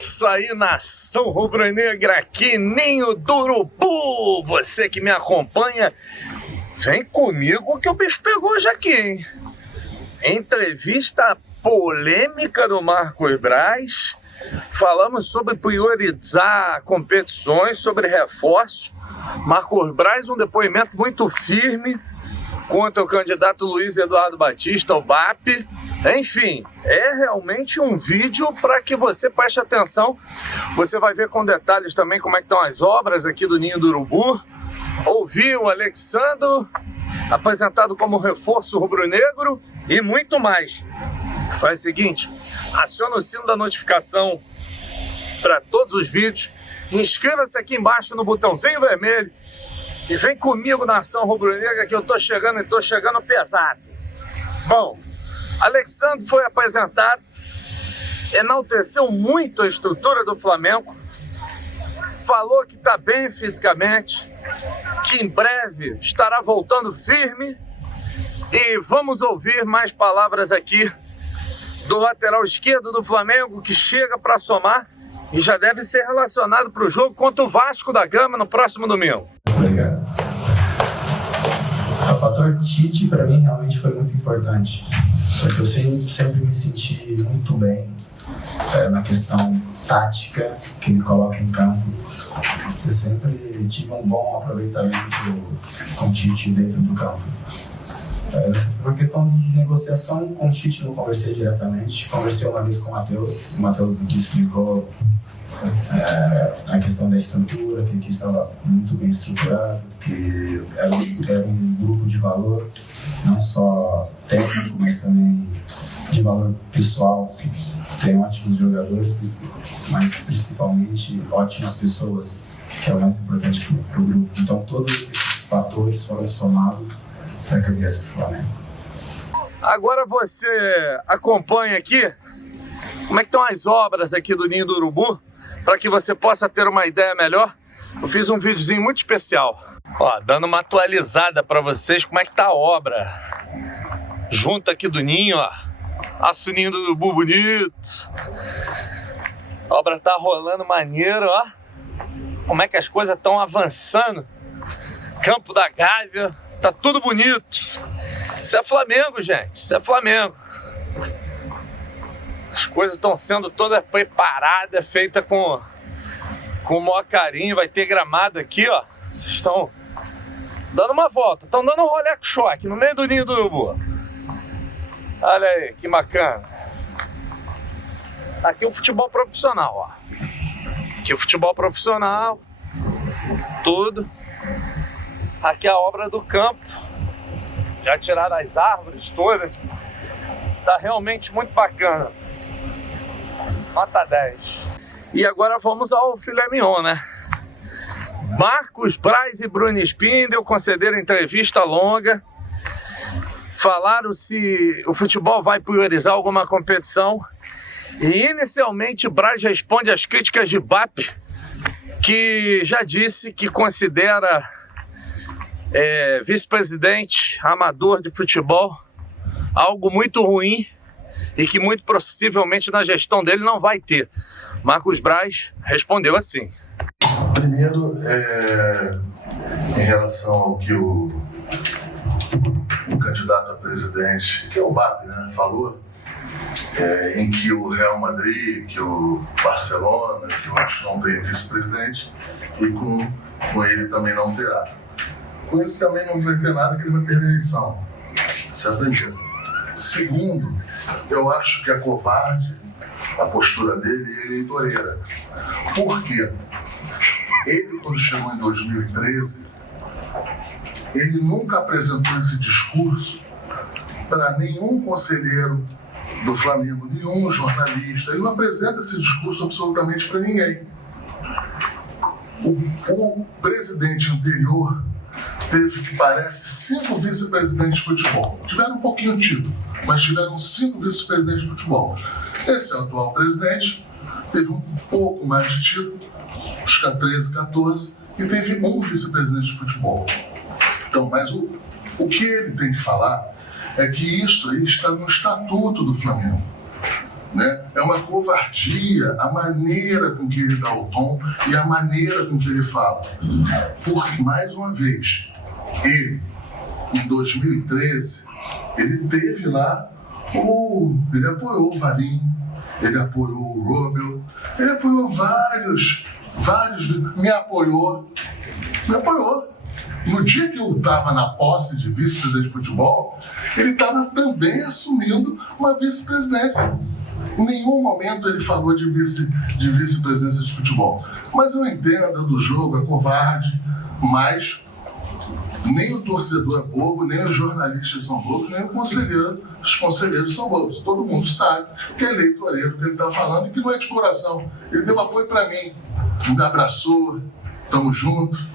Isso aí, nação rubro-negra aqui, Ninho do Urubu. Você que me acompanha, vem comigo que o bicho pegou hoje aqui, hein? Entrevista polêmica do Marcos Braz. Falamos sobre priorizar competições, sobre reforço. Marcos Braz, um depoimento muito firme contra o candidato Luiz Eduardo Batista, o BAP. Enfim, é realmente um vídeo para que você preste atenção. Você vai ver com detalhes também como é que estão as obras aqui do Ninho do Urubu. Ouvir o Alexandro, apresentado como reforço rubro-negro e muito mais. Faz o seguinte, aciona o sino da notificação para todos os vídeos. Inscreva-se aqui embaixo no botãozinho vermelho e vem comigo na ação rubro-negra que eu tô chegando e tô chegando pesado. Bom, Alexandre foi apresentado, enalteceu muito a estrutura do Flamengo, falou que está bem fisicamente, que em breve estará voltando firme, e vamos ouvir mais palavras aqui do lateral esquerdo do Flamengo, que chega para somar e já deve ser relacionado para o jogo contra o Vasco da Gama no próximo domingo. Obrigado. O fator Tite para mim realmente foi muito importante, porque eu sempre me senti muito bem na questão tática que ele coloca em campo. Eu sempre tive um bom aproveitamento com o Tite dentro do campo. Por questão de negociação, com o Tite não conversei diretamente, conversei uma vez com o Matheus me explicou a questão da estrutura, que aqui estava muito bem estruturado, que era um grupo de valor, não só técnico, mas também de valor pessoal, que tem ótimos jogadores, mas principalmente ótimas pessoas, que é o mais importante para o grupo. Então todos esses fatores foram somados para que eu viesse para o Flamengo. Agora você acompanha aqui como é que estão as obras aqui do Ninho do Urubu, para que você possa ter uma ideia melhor. Eu fiz um videozinho muito especial, ó, dando uma atualizada para vocês como é que tá a obra junto aqui do Ninho, ó. Aço Ninho do Urubu bonito. A obra tá rolando maneiro, ó. Como é que as coisas estão avançando. Campo da Gávea, tá tudo bonito. Isso é Flamengo, gente, isso é Flamengo. As coisas estão sendo todas preparadas, feitas com o maior carinho. Vai ter gramado aqui, ó. Vocês estão dando uma volta, estão dando um rolê com choque no meio do Ninho do Urubu. Olha aí, que bacana. Aqui o futebol profissional, ó. Aqui o futebol profissional, tudo. Aqui a obra do campo. Já tiraram as árvores todas. Tá realmente muito bacana. Nota 10. E agora vamos ao filé mignon, né? Marcos Braz e Bruno Spindel concederam entrevista longa. Falaram se o futebol vai priorizar alguma competição. E inicialmente Braz responde às críticas de BAP, que já disse que considera vice-presidente amador de futebol algo muito ruim e que muito possivelmente na gestão dele não vai ter. Marcos Braz respondeu assim. Primeiro, em relação ao que o candidato a presidente, que é o BAP, né, falou, em que o Real Madrid, que o Barcelona, que o Acho não tem vice-presidente, e com ele também não terá. Com ele também não vai ter nada, que ele vai perder a eleição. Isso é o primeiro. Segundo, eu acho que é covarde a postura dele e eleitoreira. Por quê? Ele, quando chegou em 2013, ele nunca apresentou esse discurso para nenhum conselheiro do Flamengo, nenhum jornalista. Ele não apresenta esse discurso absolutamente para ninguém. O presidente anterior teve, que parece, 5 vice-presidentes de futebol. Tiveram um pouquinho de título, mas tiveram 5 vice-presidentes de futebol. Esse é o atual presidente, teve um pouco mais de título, acho que 13, 14, e teve um vice-presidente de futebol. Então, mas o que ele tem que falar é que isso aí está no estatuto do Flamengo. né? É uma covardia a maneira com que ele dá o tom e a maneira com que ele fala. Porque, mais uma vez, ele, em 2013, ele teve lá, ele apoiou o Valim, ele apoiou o Robel, ele apoiou vários, me apoiou. No dia que eu estava na posse de vice-presidente de futebol, ele estava também assumindo uma vice-presidência. Em nenhum momento ele falou de vice-presidência de futebol. Mas eu entendo do jogo, é covarde, mas nem o torcedor é bobo, nem os jornalistas são bobos, nem os conselheiros são bobos. Todo mundo sabe que é eleitoreiro que ele está falando e que não é de coração. Ele deu apoio para mim, me abraçou, estamos juntos.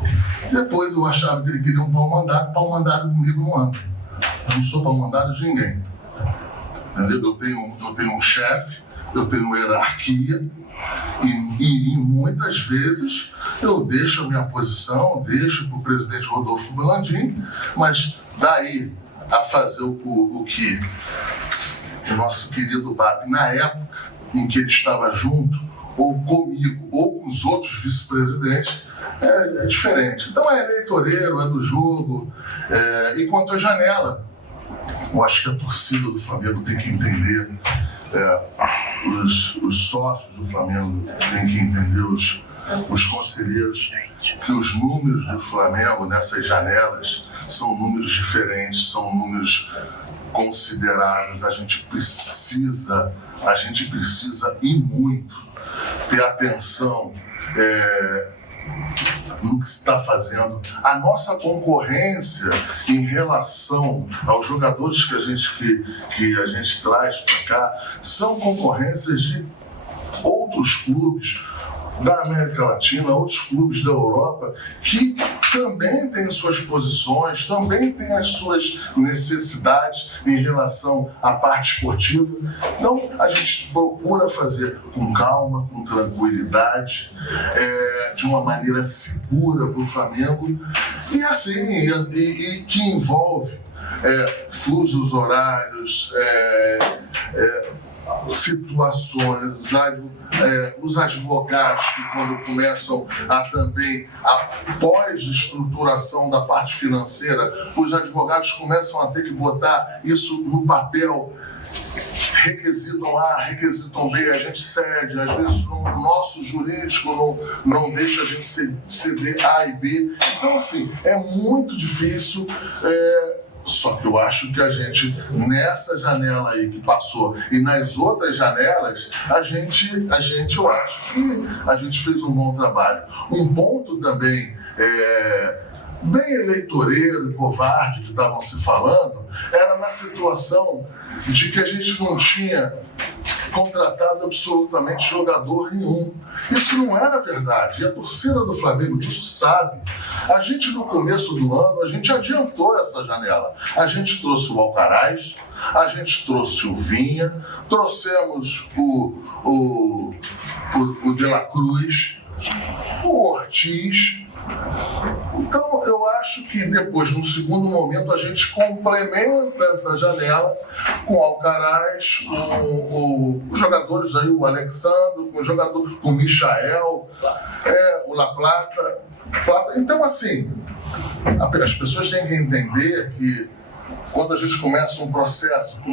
Depois eu achava que ele queria um pau-mandado comigo não anda. Eu não sou pau-mandado de ninguém. Entendeu? Eu tenho um chefe, eu tenho uma hierarquia e muitas vezes eu deixo a minha posição, deixo para o presidente Rodolfo Landim, mas daí a fazer o que o nosso querido BAP, na época em que ele estava junto, ou comigo, ou com os outros vice-presidentes, é diferente. Então é eleitoreiro, é do jogo. E quanto à janela, eu acho que a torcida do Flamengo tem que entender, os sócios do Flamengo têm que entender, os conselheiros, que os números do Flamengo nessas janelas são números diferentes, são números consideráveis. A gente precisa e muito ter atenção no que se está fazendo. A nossa concorrência em relação aos jogadores que a gente traz para cá são concorrências de outros clubes da América Latina, outros clubes da Europa, que também têm suas posições, também têm as suas necessidades em relação à parte esportiva. Então, a gente procura fazer com calma, com tranquilidade, de uma maneira segura para o Flamengo, e assim, e que envolve fusos horários, situações, os advogados que quando começam após a estruturação da parte financeira, os advogados começam a ter que botar isso no papel, requisitam A, requisitam B, a gente cede, às vezes o nosso jurídico não deixa a gente ceder A e B. Então, assim, é muito difícil. Só que eu acho que a gente, nessa janela aí que passou e nas outras janelas, eu acho que a gente fez um bom trabalho. Um ponto também bem eleitoreiro e covarde que estavam se falando era na situação de que a gente não tinha contratado absolutamente jogador nenhum. Isso não era verdade. E a torcida do Flamengo disso sabe. A gente, no começo do ano, a gente adiantou essa janela. A gente trouxe o Alcaraz, a gente trouxe o Vinha, trouxemos o De La Cruz, o Ortiz. Então, eu acho que depois, num segundo momento, a gente complementa essa janela com o Alcaraz, os jogadores aí, o Alexandre, com o Michael, o La Plata. Então, assim, as pessoas têm que entender que quando a gente começa um processo,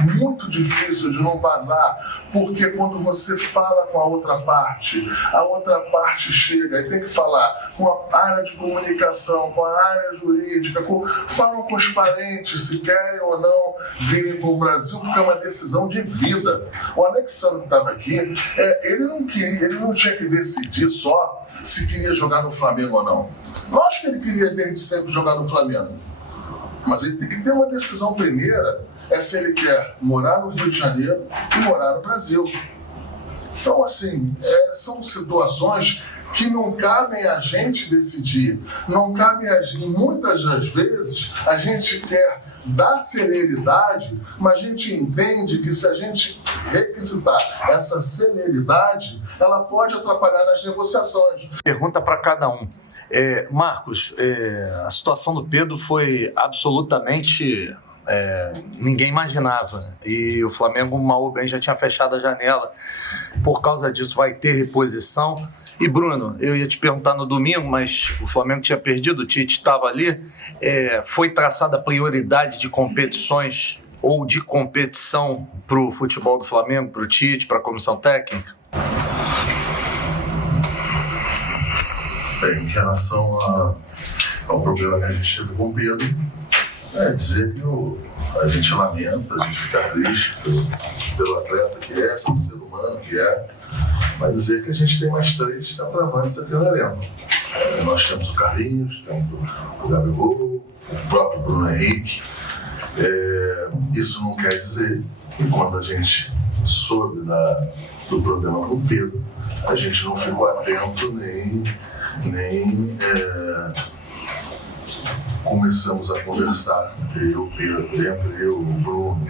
muito difícil de não vazar, porque quando você fala com a outra parte chega e tem que falar com a área de comunicação, com a área jurídica, falam com os parentes se querem ou não virem para o Brasil, porque é uma decisão de vida. O Alexandre que estava aqui, ele não tinha que decidir só se queria jogar no Flamengo ou não. Lógico que ele queria desde sempre jogar no Flamengo, mas ele tem que ter uma decisão primeira, se ele quer morar no Rio de Janeiro e morar no Brasil. Então, assim, são situações que não cabem a gente decidir, não cabem a gente. Muitas das vezes a gente quer dar celeridade, mas a gente entende que se a gente requisitar essa celeridade, ela pode atrapalhar nas negociações. Pergunta para cada um. Marcos, a situação do Pedro foi absolutamente ninguém imaginava. E o Flamengo, mal ou bem, já tinha fechado a janela. Por causa disso, vai ter reposição. E, Bruno, eu ia te perguntar no domingo, mas o Flamengo tinha perdido, o Tite estava ali. Foi traçada a prioridade de competições ou de competição para o futebol do Flamengo, para o Tite, para a comissão técnica? Bem, em relação ao problema que a gente teve com o Pedro, dizer que a gente lamenta, a gente fica triste pelo atleta que é, pelo ser humano que é, mas dizer que a gente tem mais 3 centroavantes aqui no elenco. Nós temos o Carlinhos, temos o Gabigol, o próprio Bruno Henrique. Isso não quer dizer que quando a gente soube do problema com o Pedro, a gente não ficou atento nem começamos a conversar entre eu, o Bruno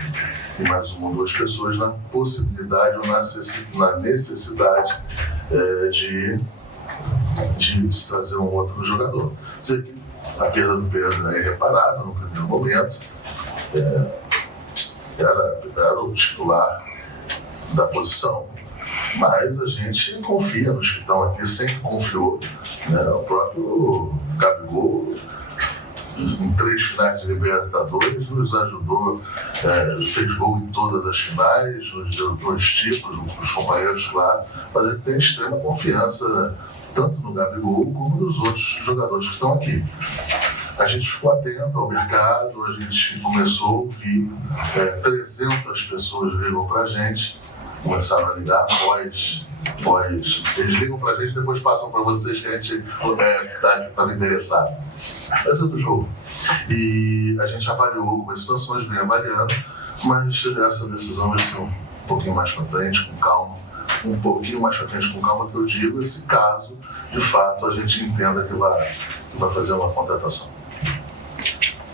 e mais uma ou 2 pessoas na possibilidade ou na necessidade de se trazer um outro jogador. Quer dizer que a perda do Pedro é irreparável no primeiro momento. Era o titular da posição, mas a gente confia nos que estão aqui, sempre confiou, né? O próprio Gabigol, em 3 finais de Libertadores, nos ajudou, fez gol em todas as finais, nos deu 2 títulos junto com os companheiros, claro, mas a gente tem extrema confiança tanto no Gabigol como nos outros jogadores que estão aqui. A gente ficou atento ao mercado, a gente começou a ouvir, 300 pessoas ligam para a gente, começaram a ligar após eles ligam para a gente e depois passam para vocês que a gente estava interessado. Essa é do jogo. E a gente avaliou algumas situações, vem avaliando, mas essa decisão vai ser um pouquinho mais para frente, com calma. Um pouquinho mais para frente, com calma, que eu digo, esse caso, de fato, a gente entenda que vai fazer uma contratação.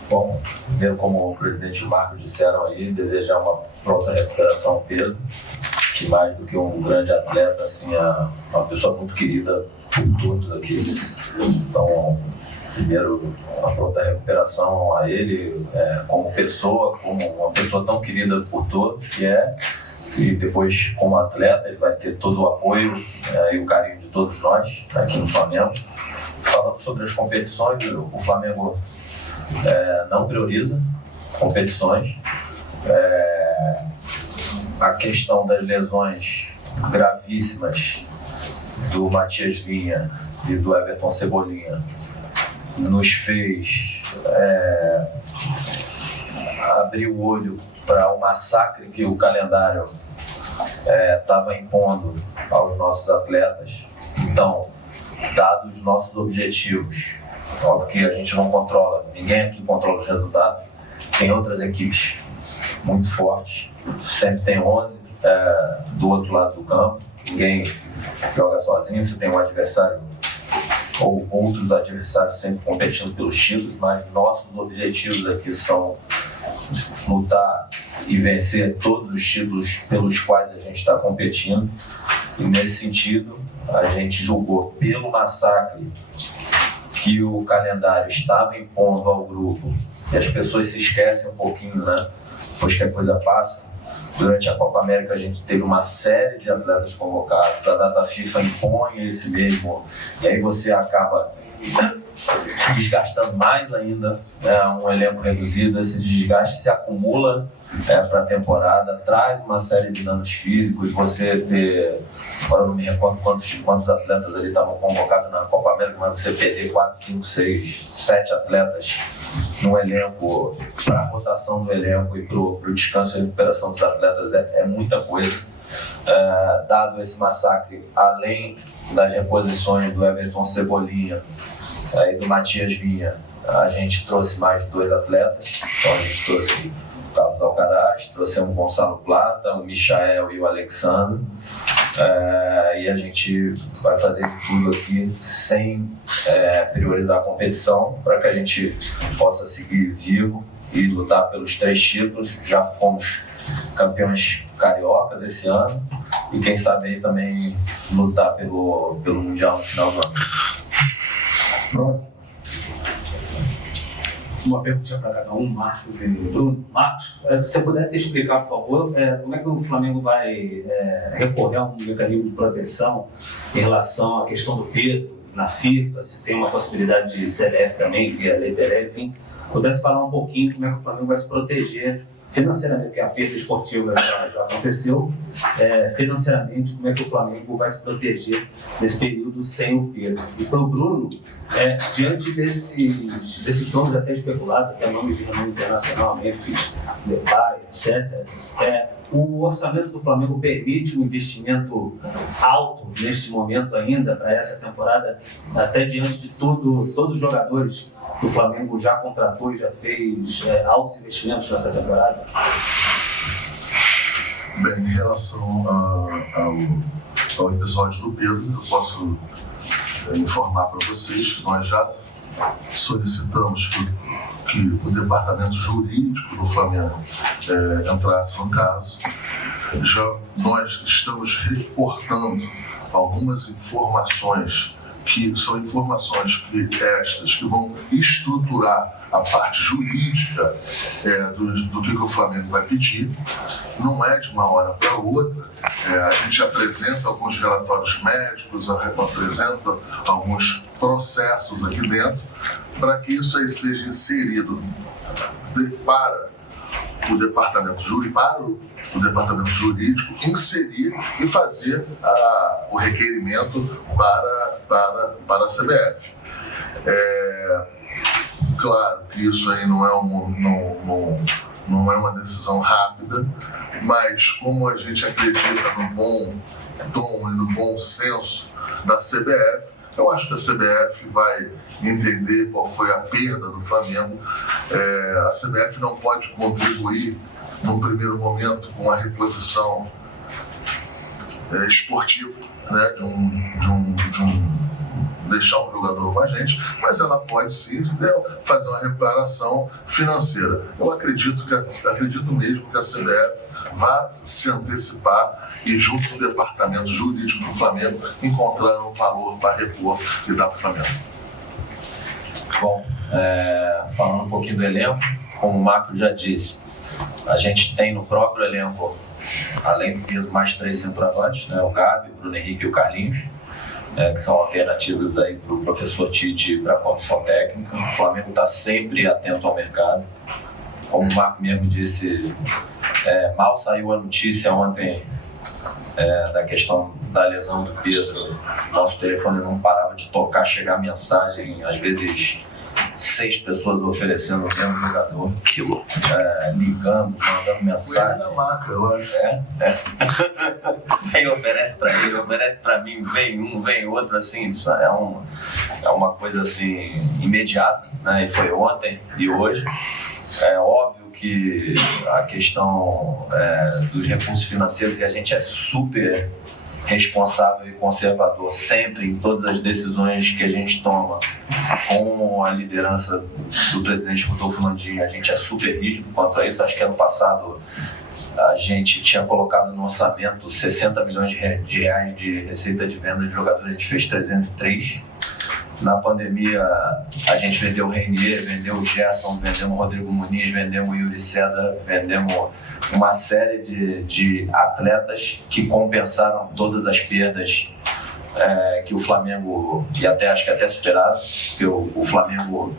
Bom, primeiro, como o presidente e o Marcos disseram aí, desejar uma pronta recuperação ao Pedro, que mais do que um grande atleta, assim, é uma pessoa muito querida por todos aqui. Então, primeiro, uma pronta recuperação a ele como pessoa, como uma pessoa tão querida por todos que é. E depois, como atleta, ele vai ter todo o apoio e o carinho de todos nós aqui no Flamengo. Falando sobre as competições, o Flamengo não prioriza competições. A questão das lesões gravíssimas do Matias Vinha e do Everton Cebolinha nos fez abrir o olho para o massacre que o calendário estava impondo aos nossos atletas. Então, dados os nossos objetivos, óbvio que a gente não controla, ninguém aqui controla os resultados, tem outras equipes muito fortes, sempre tem 11 do outro lado do campo, ninguém joga sozinho, você tem um adversário ou outros adversários sempre competindo pelos títulos, mas nossos objetivos aqui são lutar e vencer todos os títulos pelos quais a gente está competindo. E nesse sentido, a gente julgou pelo massacre que o calendário estava impondo ao grupo, e as pessoas se esquecem um pouquinho, né? Depois que a coisa passa. Durante a Copa América a gente teve uma série de atletas convocados, a data FIFA impõe esse mesmo, e aí você acaba desgastando mais ainda um elenco reduzido. Esse desgaste se acumula para a temporada, traz uma série de danos físicos. Você ter, agora não me recordo quantos atletas ali estavam convocados na Copa América, mas você perder 4, 5, 6, 7 atletas no elenco, para a rotação do elenco e para o descanso e recuperação dos atletas é muita coisa. Dado esse massacre, além das reposições do Everton Cebolinha e do Matias Vinha, a gente trouxe mais 2 atletas. Então a gente trouxe o Carlos Alcaraz, trouxe o Gonçalo Plata, o Michael e o Alexandre. E a gente vai fazer de tudo aqui sem priorizar a competição, para que a gente possa seguir vivo e lutar pelos 3 títulos. Já fomos campeões cariocas esse ano e quem sabe aí também lutar pelo Mundial no final do ano. Próximo. uma pergunta para cada um, Marcos e Bruno. Marcos, se você pudesse explicar, por favor, como é que o Flamengo vai recorrer a um mecanismo de proteção em relação à questão do Pedro na FIFA, se tem uma possibilidade de CBF também, via Lei Pelé, enfim, pudesse falar um pouquinho como é que o Flamengo vai se proteger financeiramente, porque a perda esportiva já aconteceu, financeiramente, como é que o Flamengo vai se proteger nesse período sem o Pedro. E para o Bruno, diante desses nomes até especulados, até nomes de renome internacional, Memphis, Depay, etc., o orçamento do Flamengo permite um investimento alto neste momento ainda, para essa temporada, até diante de todos os jogadores que o Flamengo já contratou e já fez altos investimentos nessa temporada? Bem, em relação ao episódio do Pedro, eu posso informar para vocês que nós já solicitamos que o departamento jurídico do Flamengo entrasse no caso. Nós estamos reportando algumas informações que são informações estas que vão estruturar a parte jurídica do que o Flamengo vai pedir. Não é de uma hora para outra. A gente apresenta alguns relatórios médicos, apresenta alguns processos aqui dentro, para que isso aí seja inserido para o departamento jurídico inserir e fazer o requerimento para a CBF. Claro que isso aí não é uma decisão rápida, mas como a gente acredita no bom tom e no bom senso da CBF, eu acho que a CBF vai entender qual foi a perda do Flamengo. A CBF não pode contribuir, num primeiro momento, com a reposição esportiva, né, deixar um jogador com a gente, mas ela pode sim fazer uma reparação financeira. Eu acredito mesmo que a CBF vá se antecipar e, junto com o departamento jurídico do Flamengo, encontrar um valor para repor e dar para o Flamengo. Bom, falando um pouquinho do elenco, como o Marco já disse, a gente tem no próprio elenco, além do Pedro, mais 3 centroavantes, né, o Gabi, o Bruno Henrique e o Carlinhos, que são alternativas aí para o professor Tite e para a comissão técnica. O Flamengo está sempre atento ao mercado. Como o Marco mesmo disse, mal saiu a notícia ontem da questão da lesão do Pedro. Nosso telefone não parava de tocar, chegar mensagem, às vezes 6 pessoas oferecendo o mesmo jogador. Que louco. Ligando, mandando mensagem. Da marca, eu acho. Aí oferece pra ele, oferece pra mim, vem um, vem outro, assim, é uma coisa assim, imediata, né? E foi ontem e hoje. É óbvio que a questão dos recursos financeiros, e a gente é super responsável e conservador sempre em todas as decisões que a gente toma, com a liderança do presidente Rodolfo Landim, a gente é super rígido quanto a isso. Acho que ano passado a gente tinha colocado no orçamento 60 milhões de reais de receita de venda de jogadores, a gente fez 303. Na pandemia, a gente vendeu o Reinier, vendeu o Gerson, vendemos o Rodrigo Muniz, vendemos o Yuri César, vendemos uma série de atletas que compensaram todas as perdas que o Flamengo, e acho que até superaram, porque o Flamengo,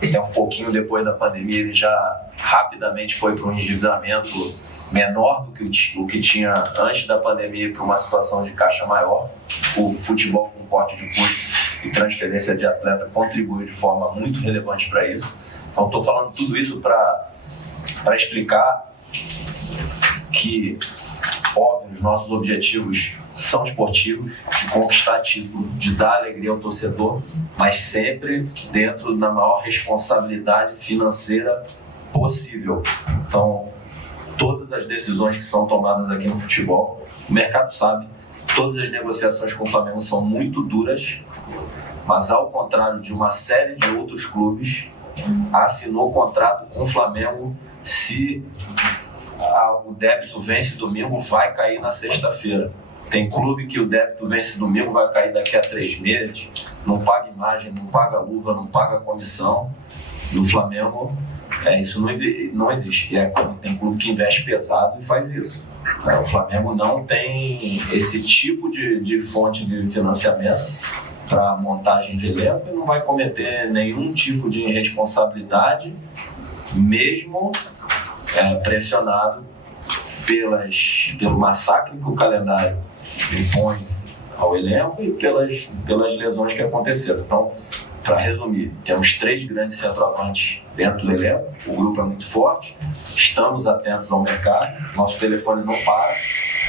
um pouquinho depois da pandemia, ele já rapidamente foi para um endividamento menor do que o que tinha antes da pandemia, para uma situação de caixa maior. O futebol com corte de custo e transferência de atleta contribuiu de forma muito relevante para isso. Então, estou falando tudo isso para explicar que, óbvio, os nossos objetivos são esportivos, de conquistar título, de dar alegria ao torcedor, mas sempre dentro da maior responsabilidade financeira possível. Então, todas as decisões que são tomadas aqui no futebol, o mercado sabe, todas as negociações com o Flamengo são muito duras, mas ao contrário de uma série de outros clubes, assinou contrato com o Flamengo se o débito vence domingo, vai cair na sexta-feira. Tem clube que o débito vence domingo, vai cair daqui a 3 meses. não paga imagem, não paga luva, não paga comissão. No Flamengo, isso não existe. Tem clube que investe pesado e faz isso. O Flamengo não tem esse tipo de fonte de financiamento para montagem de elenco e não vai cometer nenhum tipo de irresponsabilidade, mesmo pressionado pelo massacre que o calendário impõe ao elenco e pelas lesões que aconteceram. Então, para resumir, temos 3 grandes centroavantes dentro do elenco, o grupo é muito forte, estamos atentos ao mercado, nosso telefone não para,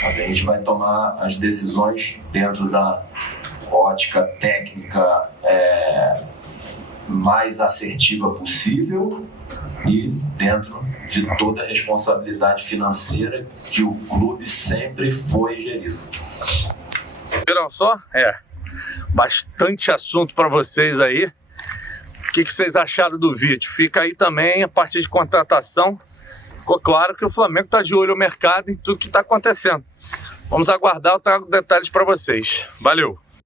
mas a gente vai tomar as decisões dentro da ótica técnica mais assertiva possível e dentro de toda a responsabilidade financeira que o clube sempre foi gerido. Viram só? Bastante assunto para vocês aí. O que vocês acharam do vídeo? Fica aí também a parte de contratação. Ficou claro que o Flamengo está de olho no mercado e tudo que está acontecendo. Vamos aguardar, eu trago detalhes para vocês. Valeu!